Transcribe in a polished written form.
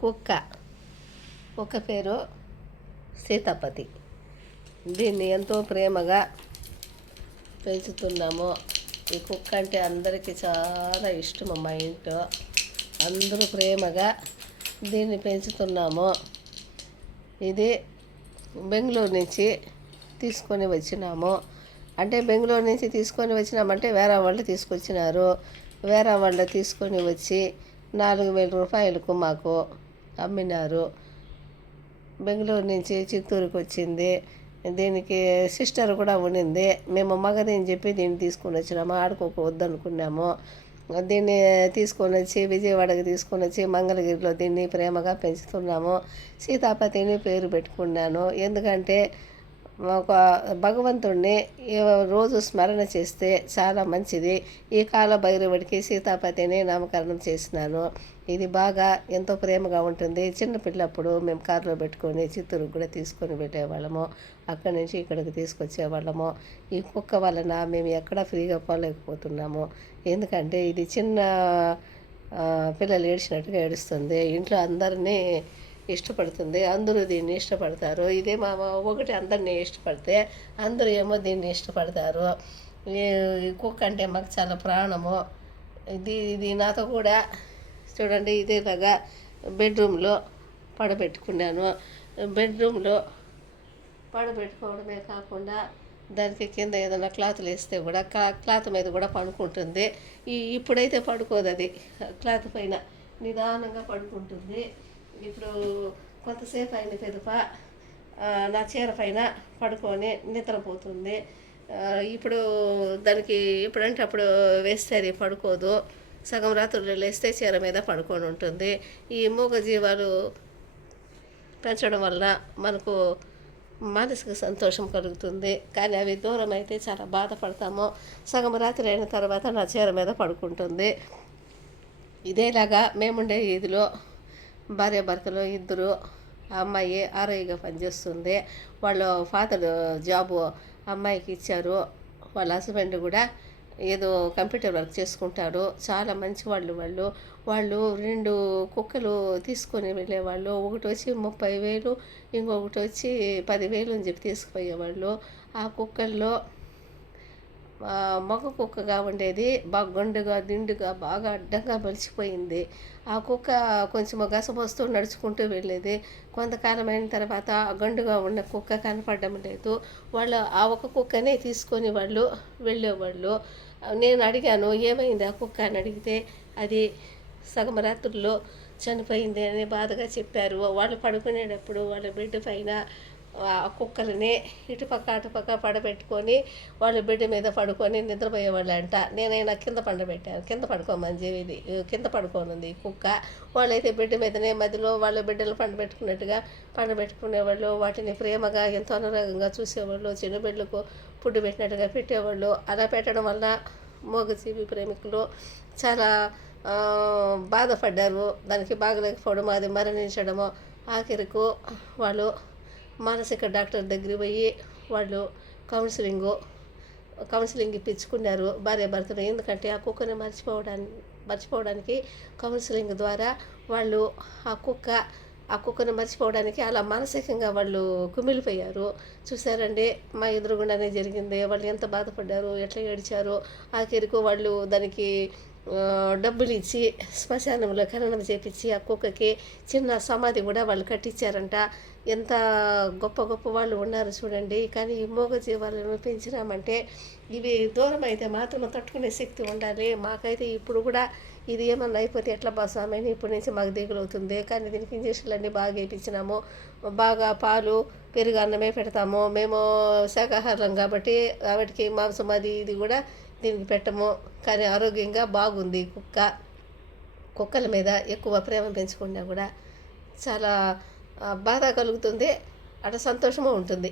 కుక్క కుక్క పేరు సీతాపతి. దీన్ని ఎంతో ప్రేమగా పెంచుతున్నాము. ఈ కుక్క అంటే అందరికీ చాలా ఇష్టం. మా ఇంట్లో అందరూ ప్రేమగా దీన్ని పెంచుతున్నాము. ఇది బెంగళూరు నుంచి తీసుకొని వచ్చినాము. అంటే బెంగళూరు నుంచి తీసుకొని వచ్చినామంటే వేరే వాళ్ళు తీసుకొచ్చినారు. వేరే వాళ్ళు తీసుకొని వచ్చి 4,000 రూపాయలకు మాకు అమ్మినారు. బెంగళూరు నుంచి చిత్తూరుకి వచ్చింది. దీనికి సిస్టర్ కూడా ఉండింది. మేము మగదని చెప్పి దీన్ని తీసుకొని వచ్చినాము. ఆడుకోక వద్దనుకున్నాము. దీన్ని తీసుకొని వచ్చి విజయవాడకి తీసుకొని వచ్చి మంగళగిరిలో దీన్ని ప్రేమగా పెంచుతున్నాము. సీతాపతిని పేరు పెట్టుకున్నాను. ఎందుకంటే ఒక భగవంతుడిని రోజు స్మరణ చేస్తే చాలా మంచిది. ఈ కాల భైరవుడికి సీతాపతిని నామకరణం చేసినాను. ఇది బాగా ఎంతో ప్రేమగా ఉంటుంది. చిన్నపిల్లప్పుడు మేము కారులో పెట్టుకొని చిత్తూరుకు కూడా తీసుకొని వెళ్ళేవాళ్ళము. అక్కడి నుంచి ఇక్కడికి తీసుకొచ్చేవాళ్ళము. ఈ కుక్క వలన మేము ఎక్కడా ఫ్రీగా పోలేకపోతున్నాము. ఎందుకంటే ఇది చిన్న పిల్లలు ఏడ్చినట్టుగా ఏడుస్తుంది. ఇంట్లో అందరినీ ఇష్టపడుతుంది. అందరూ దీన్ని ఇష్టపడతారు. ఇదే మా ఒకటి అందరినీ ఇష్టపడితే అందరూ ఏమో దీన్ని ఇష్టపడతారు. ఈ కుక్క అంటే మాకు చాలా ప్రాణము. ఇది నాతో కూడా చూడండి ఇదేలాగా బెడ్రూమ్లో పడబెట్టుకున్నాను. బెడ్రూమ్లో పడబెట్టుకోవడమే కాకుండా దానికి కింద ఏదైనా క్లాతులు వేస్తే కూడా క్లాత్ మీద కూడా పడుకుంటుంది. ఇప్పుడైతే పడుకోదు. అది క్లాత్ పైన నిదానంగా పడుకుంటుంది. ఇప్పుడు కొంతసేపు అయిన పిదప నా చీర పైన పడుకొని నిద్రపోతుంది. ఇప్పుడు దానికి ఎప్పుడంటే అప్పుడు వేస్తే అది పడుకోదు. సగం రాత్రులు లేస్తే చీర మీద పడుకొని ఉంటుంది. ఈ మూగజీవాలు పెంచడం వల్ల మనకు మానసిక సంతోషం కలుగుతుంది. కానీ అవి దూరం అయితే చాలా బాధపడతాము. సగం రాత్రి అయిన తర్వాత నా చీర మీద పడుకుంటుంది. ఇదేలాగా మేముండే ఇదిలో భార్యాభర్తలు ఇద్దరు. అమ్మాయి ఆర్ఐగా పనిచేస్తుంది. వాళ్ళ ఫాదర్ జాబు అమ్మాయికి ఇచ్చారు. వాళ్ళ హస్బెండ్ కూడా ఏదో కంప్యూటర్ వర్క్ చేసుకుంటారు. చాలా మంచి వాళ్ళు 2 కుక్కలు తీసుకొని వెళ్ళేవాళ్ళు. ఒకటి వచ్చి 30,000, ఇంకొకటి వచ్చి 10,000 అని చెప్పి తీసుకుపోయేవాళ్ళు. ఆ కుక్కల్లో మగ కుక్కగా ఉండేది బాగా గొండుగా దిండుగా బాగా అడ్డంగా మలిచిపోయింది. ఆ కుక్క కొంచెం గసబోస్తూ నడుచుకుంటూ వెళ్ళేది. కొంతకాలం అయిన తర్వాత గండుగా ఉన్న కుక్క కనపడడం లేదు. వాళ్ళు ఆ ఒక కుక్కనే తీసుకొని వాళ్ళు వెళ్ళేవాళ్ళు. నేను అడిగాను ఏమైంది ఆ కుక్క అని అడిగితే అది సగం రాత్రుల్లో చనిపోయింది అని బాధగా చెప్పారు. వాళ్ళు పడుకునేటప్పుడు వాళ్ళ బెడ్ పైన ఆ కుక్కలని ఇటుపక్క అటుపక్క పడబెట్టుకొని వాళ్ళు బెడ్ మీద పడుకొని నిద్రపోయేవాళ్ళంట. నేనైనా కింద పండబెట్టాను. కింద పడుకోమని చెవిది కింద పడుకోనుంది కుక్క. వాళ్ళైతే బెడ్ మీదనే మధ్యలో వాళ్ళ బిడ్డలు పండబెట్టుకునేవాళ్ళు. వాటిని ప్రేమగా ఎంతో అనురాగంగా చూసేవాళ్ళు. చిన్న బిడ్డలకు ఫుడ్ పెట్టినట్టుగా పెట్టేవాళ్ళు. అలా పెట్టడం వల్ల మూగజీవి ప్రేమికులు చాలా బాధపడ్డారు. దానికి బాగలేకపోవడము, అది మరణించడము. ఆఖరికు వాళ్ళు మానసిక డాక్టర్ దగ్గరికి పోయి వాళ్ళు కౌన్సిలింగ్ ఇప్పించుకున్నారు భార్యాభర్తలు. ఎందుకంటే ఆ కుక్కని మర్చిపోవడానికి కౌన్సిలింగ్ ద్వారా వాళ్ళు ఆ కుక్కను మర్చిపోవడానికి అలా మానసికంగా వాళ్ళు కుమిలిపోయారు. చూసారండి, మా ఎదురుగుండానే జరిగింది. వాళ్ళు ఎంత బాధపడ్డారు, ఎట్లా ఏడ్చారు. ఆఖరికి వాళ్ళు దానికి డబ్బులు ఇచ్చి శ్మశానంలో ఖననం చేపించి ఆ కుక్కకి చిన్న సమాధి కూడా వాళ్ళు కట్టించారంట. ఎంత గొప్ప వాళ్ళు ఉన్నారు చూడండి. కానీ ఈ మూగజీవాలను పెంచినామంటే ఇవి దూరం అయితే మాత్రం తట్టుకునే శక్తి ఉండాలి. మాకైతే ఇప్పుడు కూడా ఇది ఏమన్నా అయిపోతే ఎట్లా బాసామని ఇప్పటి నుంచి మాకు దిగులు అవుతుంది. కానీ దీనికి ఇంజక్షన్లు అన్నీ బాగా వేయించినాము. బాగా పాలు పెరుగు అన్నమే పెడతాము. మేము శాకాహారం కాబట్టి వాటికి మాంసం అది ఇది కూడా దీనికి పెట్టము. కానీ ఆరోగ్యంగా బాగుంది కుక్కల మీద ఎక్కువ ప్రేమ పెంచుకున్నా కూడా చాలా బాధ కలుగుతుంది. అటు సంతోషము ఉంటుంది.